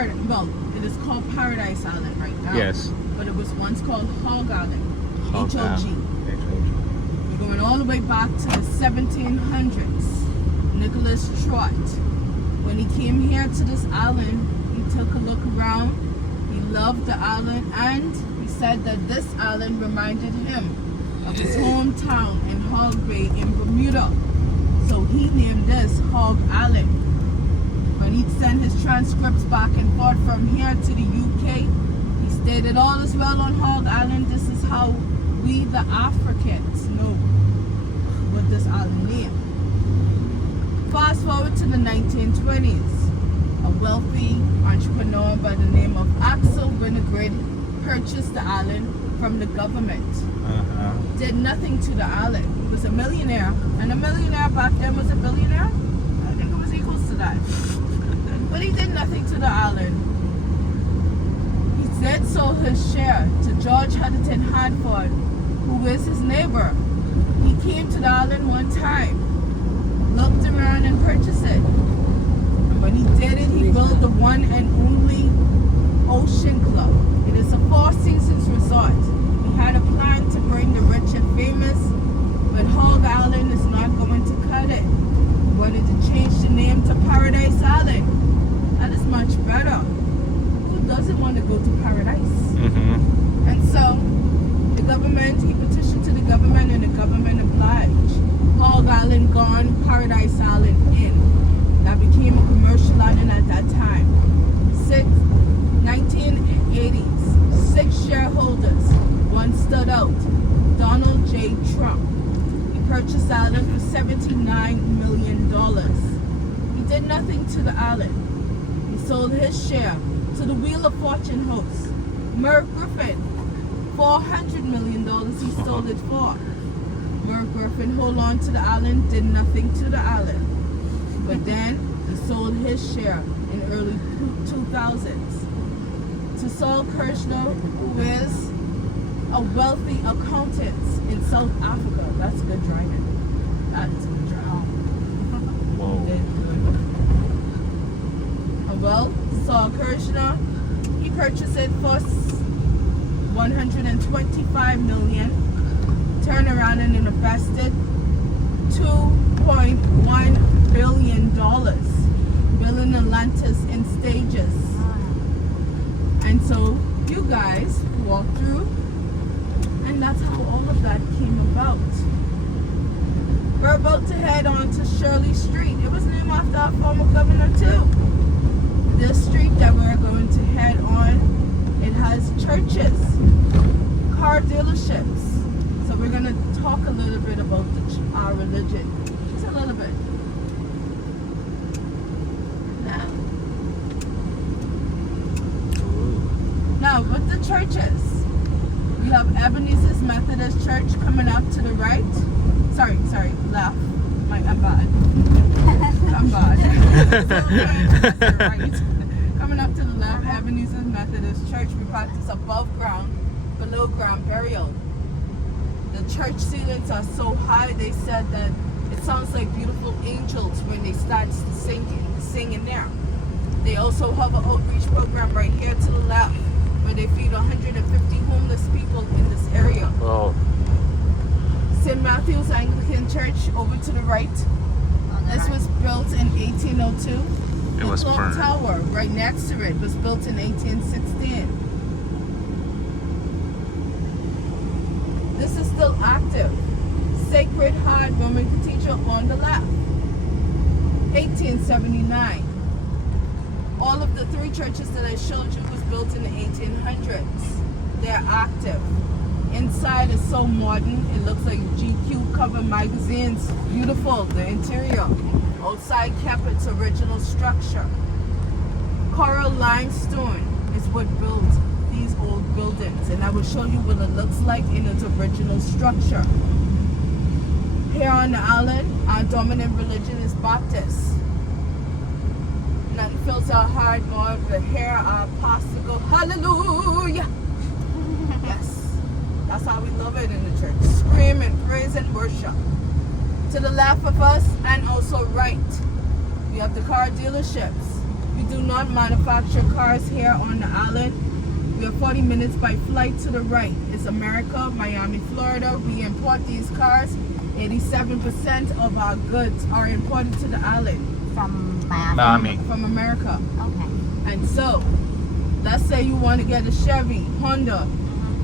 Paradise. Well, it is called Paradise Island right now. Yes. But it was once called Hog Island. Hog H-O-G. Island. We're going all the way back to the 1700s. Nicholas Trott, when he came here to this island, he took a look around. He loved the island, and he said that this island reminded him of his hometown in Hog Bay in Bermuda. So he named this Hog Island. When he'd send his transcripts back and forth from here to the UK, he stated, all is well on Hog Island. This is how we, the Africans, know what this island name. Fast forward to the 1920s. A wealthy entrepreneur by the name of Axel Winograd purchased the island from the government. Did nothing to the island. He was a millionaire, and a millionaire back then was a billionaire. I think it was equals to that. But he did nothing to the island. He then sold his share to George Huddington Hanford, who is his neighbor. He came to the island one time, looked around and purchased it. And when he did it, he built the one and only Ocean Club. It is a 4 seasons resort. He had a plan to bring the rich and famous, but Hog Island is not going to cut it. He wanted to change the name to Paradise Island. That is much better. Who doesn't want to go to paradise? And so the government, he petitioned to the government, and the government obliged. Hog Island gone, Paradise Island in. That became a commercial island at that time. 1980s, 6 shareholders. One stood out, Donald J. Trump. He purchased the island for $79 million. He did nothing to the island. He sold his share to the Wheel of Fortune host, Merv Griffin. $400 million he sold it for. Merv Griffin held on to the island, did nothing to the island. But then he sold his share in early 2000s to Saul Kirshner, who is a wealthy accountant in South Africa. That's good driving. That's good driving. Whoa. Well, Saul Kirshner, he purchased it for $125 million. Turned around and invested $2.1 billion, building Atlantis in stages. And so you guys walk through, and that's how all of that came about. We're about to head on to Shirley Street. It was named after our former governor too. This street that we're going to head on, it has churches, car dealerships. So we're going to talk a little bit about our religion. Just a little bit. Now, with the churches, we have Ebenezer's Methodist Church coming up to the right. Sorry, left. I'm bad. I'm bad. Right. Coming up to the left, Ebenezer's Methodist Church. We practice above ground, below ground burial. The church ceilings are so high, they said that it sounds like beautiful angels when they start singing there. They also have an outreach program right here to the left, where they feed 150 homeless people in this area. Oh. St. Matthew's Anglican Church over to the right. This was built in 1802. It was The clock burned. tower right next to it was built in 1816. This is still active. Sacred Heart Roman Cathedral on the left. 1879. All of the 3 churches that I showed you was built in the 1800s. They're active. Inside is so modern, it looks like GQ cover magazines. Beautiful, the interior. Outside kept its original structure. Coral limestone is what built these old buildings, and I will show you what it looks like in its original structure. Here on the island, our dominant religion is Baptist. Nothing fills our heart more than hear our pastor go, hallelujah. Yes, that's how we love it in the church. Scream and praise and worship. To the left of us and also right, we have the car dealerships. We do not manufacture cars here on the island. We are 40 minutes by flight to the right. It's America, Miami, Florida. We import these cars. 87% of our goods are imported to the island. From Miami. Miami. From America. Okay. And so, let's say you want to get a Chevy, Honda,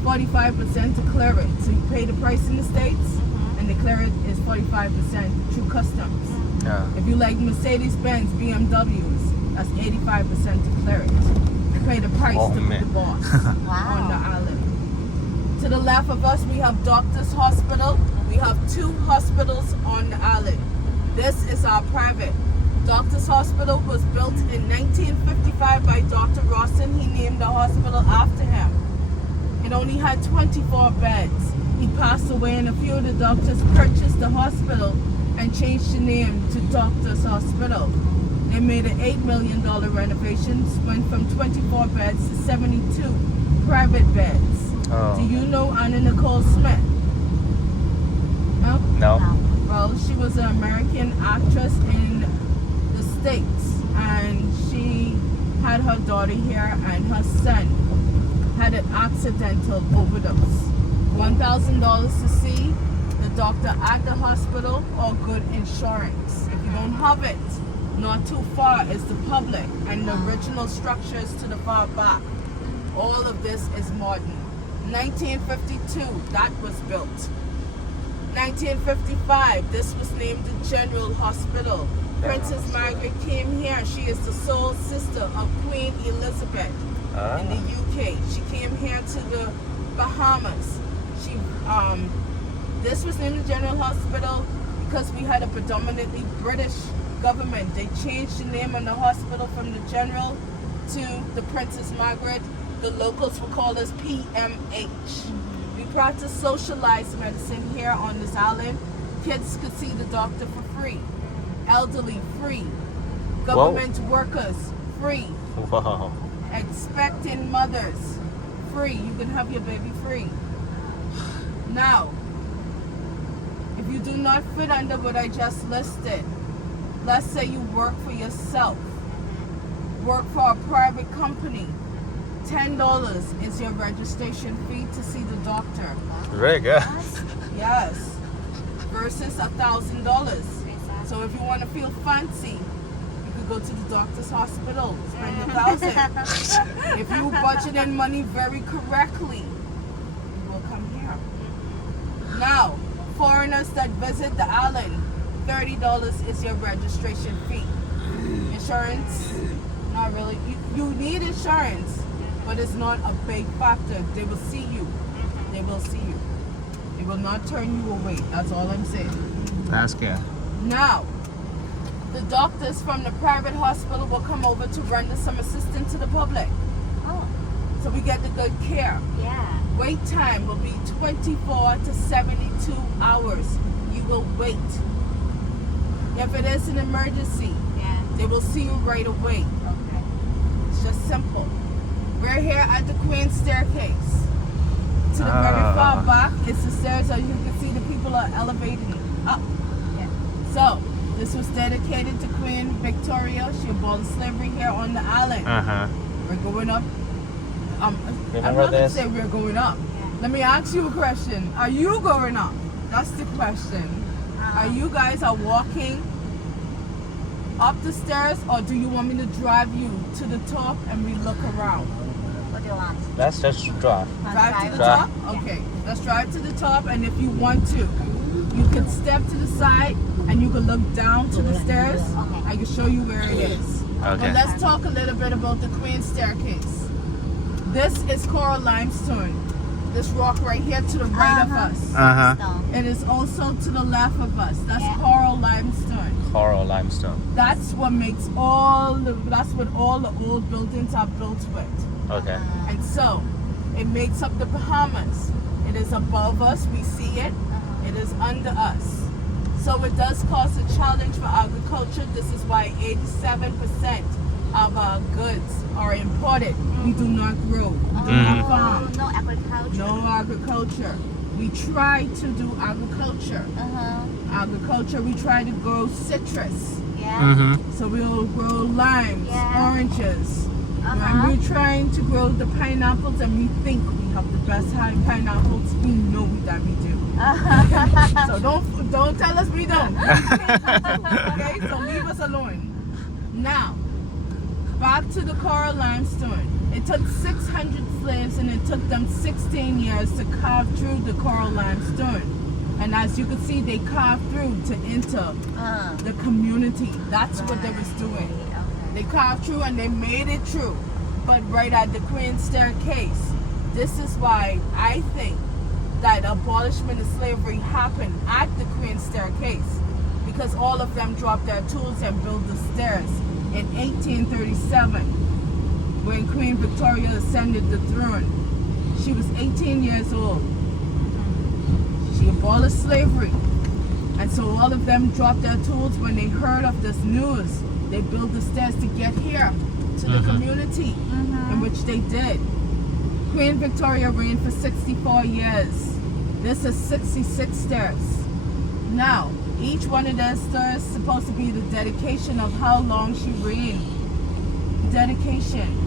45% to clear it. So you pay the price in the States, and the clear it is 45% through customs. Yeah. If you like Mercedes-Benz, BMWs, that's 85% to clear it. You pay the price Oh, to be man. the boss Wow. on the island. To the left of us, we have Doctors Hospital. We have 2 hospitals on the island. This is our private. Doctors Hospital was built in 1955 by Dr. Rawson. He named the hospital after him. It only had 24 beds. He passed away, and a few of the doctors purchased the hospital and changed the name to Doctors Hospital. They made an $8 million renovation, went from 24 beds to 72 private beds. Oh. Do you know Anna Nicole Smith? No? No. Well, she was an American actress in the States, and she had her daughter here, and her son had an accidental overdose. $1,000 to see the doctor at the hospital or good insurance. If you don't have it, not too far is the public, and the original structures to the far back. All of this is modern. 1952, that was built. 1955, this was named the General Hospital. Princess Margaret came here. She is the sole sister of Queen Elizabeth in the UK. She came here to the Bahamas. This was named the General Hospital because we had a predominantly British government. They changed the name on the hospital from the General to the Princess Margaret. The locals will call us PMH. We practice socialized medicine here on this island. Kids could see the doctor for free. Elderly, free. Government workers, free. Wow. Expecting mothers, free. You can have your baby free. Now, if you do not fit under what I just listed, let's say you work for yourself, work for a private company, $10 is your registration fee to see the doctor. Very good. Yes. Versus $1,000. So if you want to feel fancy, you could go to the doctor's hospital, spend $1,000. If you budget in money very correctly, you will come here. Now, foreigners that visit the island, $30 is your registration fee. Insurance, not really. You need insurance, but it's not a big factor. They will see you. They will see you. They will not turn you away. That's all I'm saying. That's good. Now, the doctors from the private hospital will come over to render some assistance to the public. Oh, So we get the good care. yeah. Wait time will be 24 to 72 hours. You will wait. If it is an emergency, Yeah. they will see you right away. Okay. It's just simple. We're here at the Queen Staircase. To the very far back is the stairs, as you can see the people are elevating up. Yeah. So, this was dedicated to Queen Victoria. She abolished slavery here on the island. Uh-huh. We're going up. I'm Remember not going to this? say we're going up. Yeah. Let me ask you a question. Are you going up? That's the question. Are you guys walking up the stairs, or do you want me to drive you to the top and we look around? What do you want? Let's just drive. Drive to the Drive. top? Okay. Let's drive to the top, and if you want to, you can step to the side and you can look down to the stairs. Okay. I can show you where it is. Okay. But let's talk a little bit about the Queen Staircase. This is coral limestone. This rock right here to the right of us. Uh-huh. Stone. It is also to the left of us. That's Yeah. coral limestone. Coral limestone. That's what makes that's what all the old buildings are built with. Okay. And so, it makes up the Bahamas. It is above us, we see it. It is under us. So it does cause a challenge for agriculture. This is why 87% of our goods are imported. We do not grow. We do not farm. No agriculture. No agriculture. We try to do agriculture. Uh-huh. Agriculture, we try to grow citrus. Yeah. Yeah. Mm-hmm. So we'll grow limes, Yeah. oranges. Uh-huh. When we're trying to grow the pineapples and we think we have the best high pineapples, we know that we do. So don't tell us we don't. Okay, so leave us alone. Now, back to the coral limestone. It took 600 slaves and it took them 16 years to carve through the coral limestone. And as you can see, they carved through to enter the community. That's what they was doing. They carved through and they made it through. But right at the Queen's Staircase, this is why I think that abolishment of slavery happened at the Queen's Staircase, because all of them dropped their tools and built the stairs in 1837 when Queen Victoria ascended the throne. She was 18 years old. She abolished slavery. And so all of them dropped their tools when they heard of this news. They built the stairs to get here to the community, in which they did. Queen Victoria reigned for 64 years. This is 66 stairs. Now, each one of their stairs is supposed to be the dedication of how long she reigned. Dedication.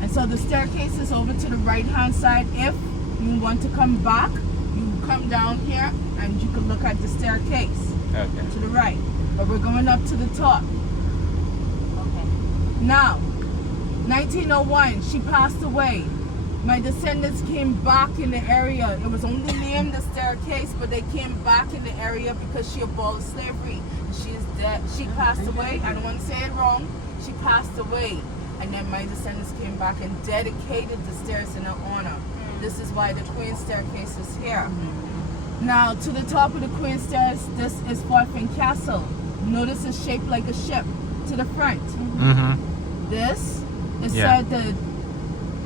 And so the staircase is over to the right-hand side. If you want to come back, you come down here and you can look at the staircase Okay. to the right. But we're going up to the top. Okay. Now, 1901, she passed away. My descendants came back in the area. It was only named the staircase, but they came back in the area because she abolished slavery. She is dead. She passed away. I don't want to say it wrong. She passed away. And then my descendants came back and dedicated the stairs in her honor. This is why the Queen's Staircase is here. Now, to the top of the Queen's Stairs, this is Fort Finn Castle. Notice it's shaped like a ship to the front. Mm-hmm. This is Yeah. said that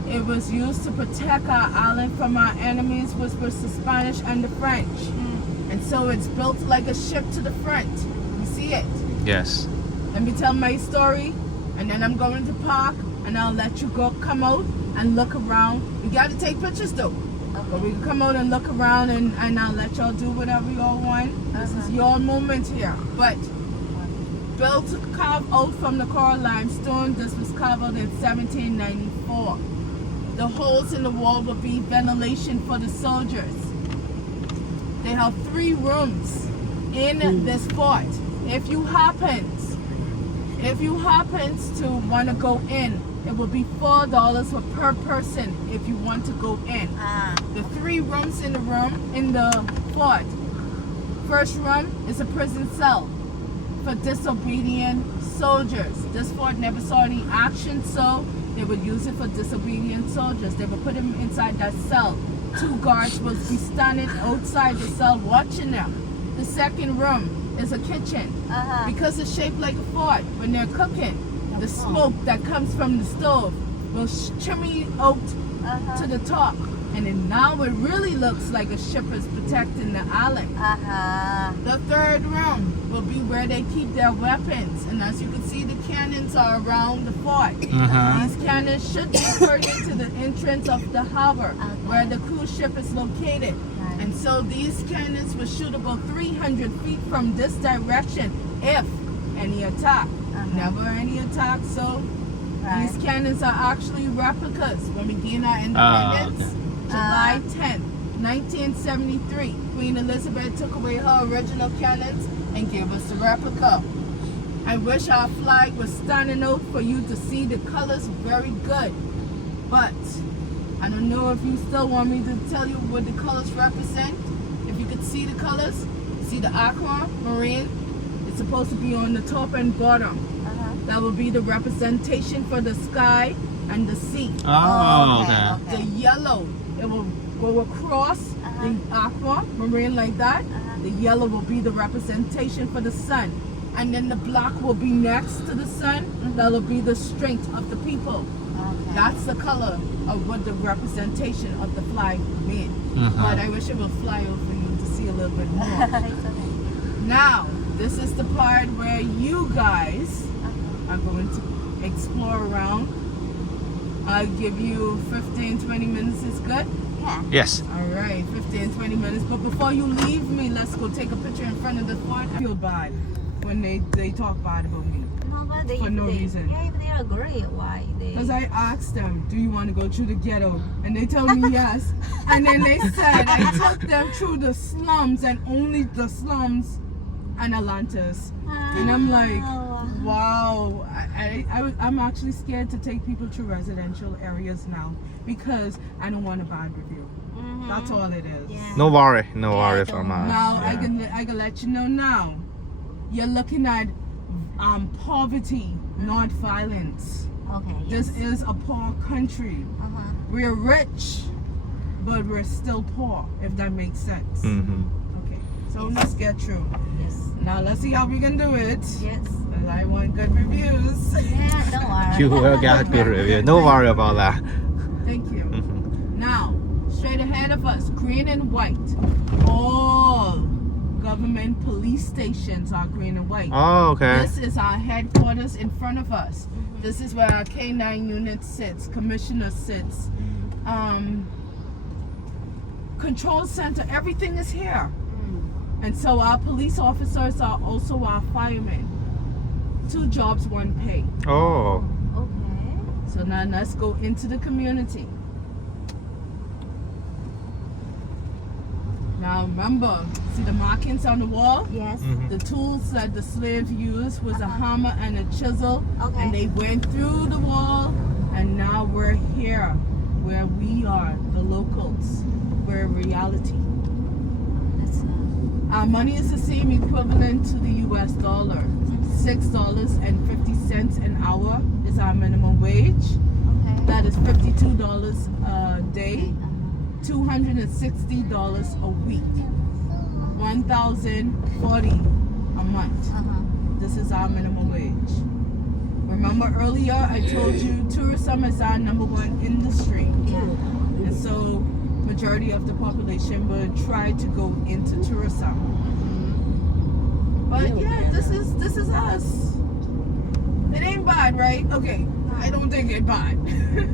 it was used to protect our island from our enemies, which was the Spanish and the French. And so it's built like a ship to the front. You see it? Yes. Let me tell my story, and then I'm going to park, and I'll let you go come out and look around. You got to take pictures though. But we can come out and look around, and I'll let y'all do whatever y'all want. This is your moment here. But built, carved out from the coral limestone. This was carved out in 1794. The holes in the wall will be ventilation for the soldiers. They have 3 rooms in this fort. If you happens to want to go in, it will be $4 per person if you want to go in. The 3 rooms in the fort. First room is a prison cell for disobedient soldiers. This fort never saw any action, so they would use it for disobedient soldiers. They would put them inside that cell. 2 guards will be standing outside the cell watching them. The second room is a kitchen. Because it's shaped like a fort, when they're cooking, the smoke that comes from the stove will chimney out to the top. And then now it really looks like a ship is protecting the island. The third room will be where they keep their weapons. And as you can see, the cannons are around the fort. These cannons should be further to the entrance of the harbor, where the cruise ship is located. And so these cannons will shoot about 300 feet from this direction if any attack. Never any attack, so these cannons are actually replicas. When we gained our independence, July 10th, 1973, Queen Elizabeth took away her original cannons and gave us a replica. I wish our flag was standing out for you to see the colors very good, but I don't know if you still want me to tell you what the colors represent. If you could see the colors, see the aquamarine, it's supposed to be on the top and bottom. That will be the representation for the sky and the sea. Oh, okay. The yellow, it will go across the aquamarine like that. The yellow will be the representation for the sun. And then the black will be next to the sun. That will be the strength of the people. That's the color of what the representation of the flag means. But I wish it would fly over you to see a little bit more. Now, this is the part where you guys are going to explore around. I'll give you 15-20 minutes. Is good? Yeah. Yes. All right, 15-20 minutes. But before you leave me, let's go take a picture in front of the fort. I feel bad when they talk bad about me. No, but For no reason. Yeah, if they agree, why they? Because I asked them, do you want to go through the ghetto? And they told me yes. And then they said I took them through the slums and only the slums and Atlantis. And I'm like, wow. I'm actually scared to take people through residential areas now because I don't want a bad review. That's all it is. Yeah. No worry from us. Now Yeah. I can let you know now. You're looking at poverty, not violence. Okay. This is a poor country. We're rich, but we're still poor, if that makes sense. Mhm. Okay, so let's get through. Yes. Now let's see how we can do it. Yes. 'Cause I want good reviews. Yeah, don't worry. You will get good review. No worry about that. Thank you. Mhm. Now, straight ahead of us, green and white. All government police stations are green and white. Oh, okay. This is our headquarters in front of us. This is where our K9 unit sits, commissioner sits, control center, everything is here. And so our police officers are also our firemen. 2 jobs, 1 pay. Oh. Okay. So now let's go into the community. Now remember, see the markings on the wall? Yes. Mhm. The tools that the slaves used was a hammer and a chisel. Okay. And they went through the wall, and now we're here, where we are, the locals. We're reality. That's Our money is the same equivalent to the US dollar. $6.50 an hour is our minimum wage. okay. That is $52 a day, $260 a week, $1,040 a month. This is our minimum wage. Remember earlier I told you tourism is our #1 industry. Yeah. And so majority of the population would try to go into tourism. But yeah, this is us. It ain't bad, right? Okay. I don't think it's bad.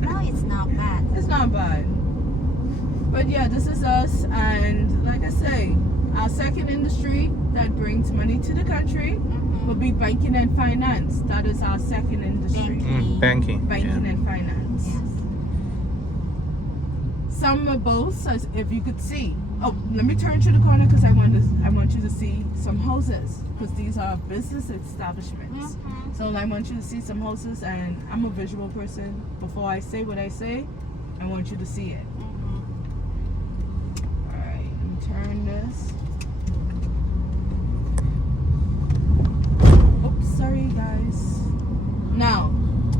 No, it's not bad. It's not bad. But yeah, this is us, and like I say, our second industry that brings money to the country will be banking and finance. That is our second industry. Banking. Banking Yeah. and finance. Yes. Some of both, as if you could see. Oh, let me turn to the corner because I want you to see some houses, because these are business establishments. So I want you to see some houses, and I'm a visual person. Before I say what I say, I want you to see it. Alright, let me turn this. Oops, sorry guys. Now,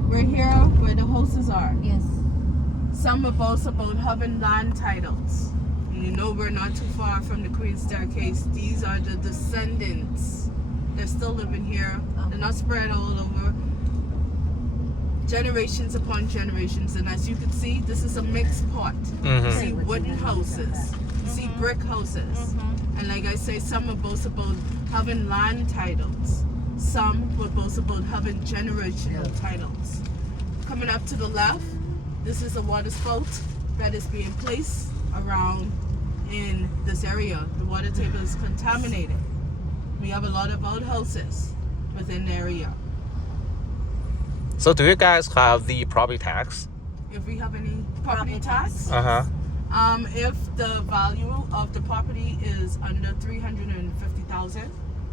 we're here where the houses are. Yes. Some are boast about having land titles. And you know we're not too far from the Queen's Staircase. These are the descendants. They're still living here. They're not spread all over. Generations upon generations. And as you can see, this is a mixed pot. You see wooden houses. You see brick houses. And like I say, some are boast about having land titles. Some would boast about having generational titles. Coming up to the left, this is a water spout that is being placed around in this area. The water table is contaminated. We have a lot of outhouses within the area. So do you guys have the property tax? If we have any property tax, if the value of the property is under $350,000,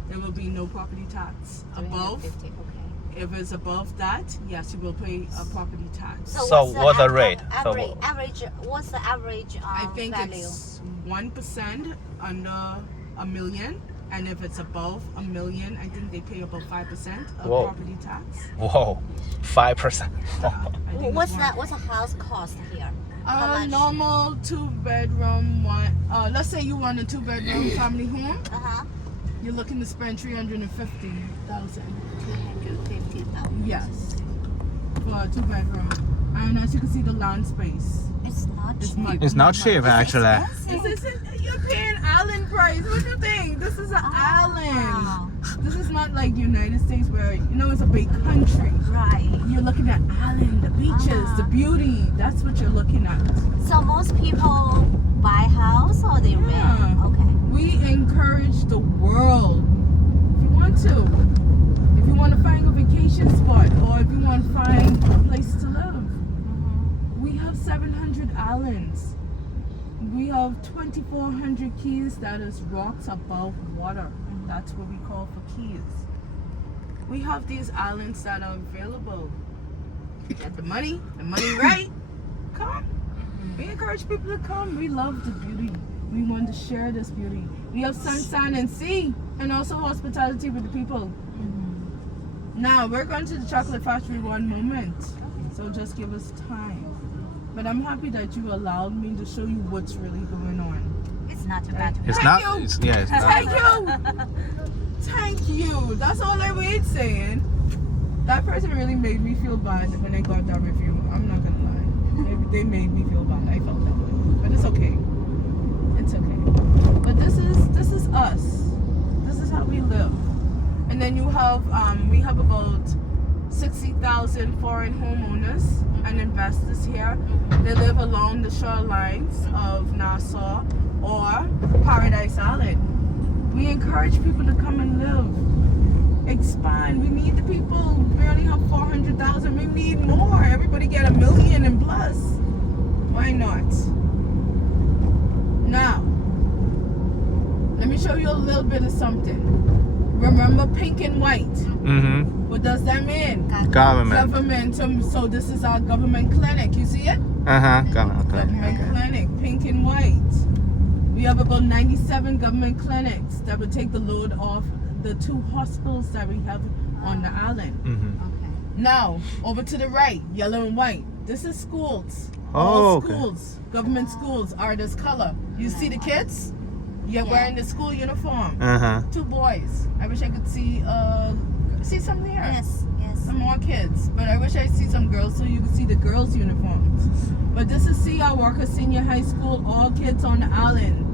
there will be no property tax. Above, 350, okay. if it's above that, yes, you will pay a property tax. So what's the rate? Average. What's the average I think value? it's 1% under $1 million, and if it's above $1 million, I think they pay about 5% of Whoa. property tax. Whoa, 5%. I think What's it's that? What's the house cost here? How much? normal 2-bedroom one. Let's say you want a 2-bedroom family home. You're looking to spend $350,000. 250,000. Yes, for a 2-bedroom. And as you can see, the land space. It's not cheap. It's not cheap actually. You're paying island price. What do you think? This is an island. This is not like United States where, you know, it's a big country. Right. You're looking at island, the beaches, the beauty. That's what you're looking at. So most people buy house or they rent? Yeah. Okay. We encourage the world. If you want to, you want to find a vacation spot or if you want to find a place to live, we have 700 islands. We have 2,400 keys, that is rocks above water. That's what we call for keys. We have these islands that are available. Get the money right, come. We encourage people to come. We love the beauty. We want to share this beauty. We have sunshine and sea, and also hospitality with the people. Now, we're going to the chocolate factory one moment, so just give us time. But I'm happy that you allowed me to show you what's really going on. It's not too bad. It's Thank not. you. It's, yeah, it's not. Thank you. Thank you. That's all I was saying. That person really made me feel bad when I got that review. I'm not gonna lie. They made me feel bad. I felt that way, but it's okay. It's okay. But this is us. This is how we live. And then you have we have about 60,000 foreign homeowners and investors here. They live along the shorelines of Nassau or Paradise Island. We encourage people to come and live. Expand. We need the people. We only have 400,000. We need more. Everybody get 1 million and plus. Why not? Now, let me show you a little bit of something. Remember pink and white? Mm-hmm. What does that mean? Government. Government. So this is our government clinic. You see it? Government. Government clinic, pink and white. We have about 97 government clinics that would take the load off the 2 hospitals that we have on the island. Now, over to the right, yellow and white. This is schools. All schools, government schools are this color. You see the kids? You're wearing the school uniform. 2 boys. I wish I could see some here. Yes. Some more kids. But I wish I see some girls so you can see the girls' uniforms. But this is CR Walker Senior High School. All kids on the island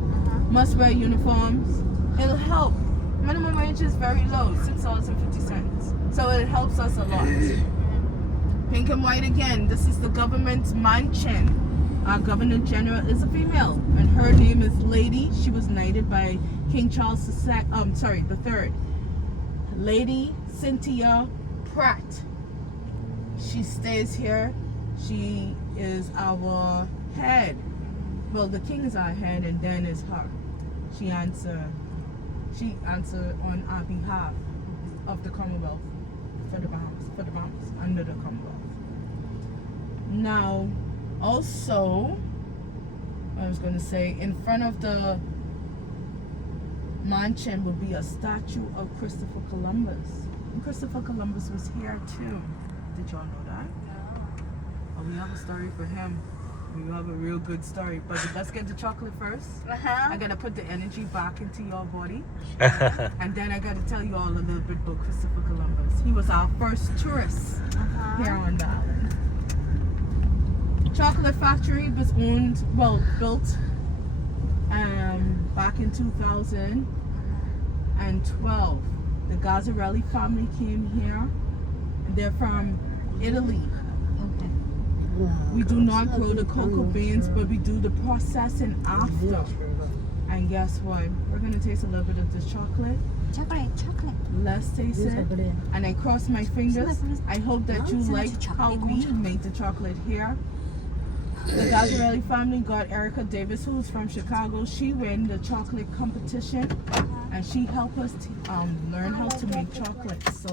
must wear uniforms. It'll help. Minimum wage is very low, $6.50. So it helps us a lot. Pink and white again. This is the government's mansion. Our Governor General is a female, and her name is Lady. She was knighted by King Charles the Third. Lady Cynthia Pratt. She stays here. She is our head. Well, the king is our head, and then is her. She answer on our behalf of the Commonwealth for the Bahamas, under the Commonwealth. Now, also, I was going to say, in front of the mansion will be a statue of Christopher Columbus. And Christopher Columbus was here too. Did y'all know that? Oh, we have a story for him. We have a real good story. But let's get the chocolate first. I gotta put the energy back into your body. And then I gotta tell you all a little bit about Christopher Columbus. He was our first tourist here on the island. Chocolate factory was built back in 2012. The Gazzarelli family came here, and they're from Italy. We do not grow the cocoa beans, but we do the processing after. And guess what? We're gonna taste a little bit of this chocolate. Chocolate. Let's taste it. And I cross my fingers. I hope that you like how we make the chocolate here. The Gazzarelli family got Erica Davis, who's from Chicago. She ran the chocolate competition, and she helped us learn how to make chocolate. So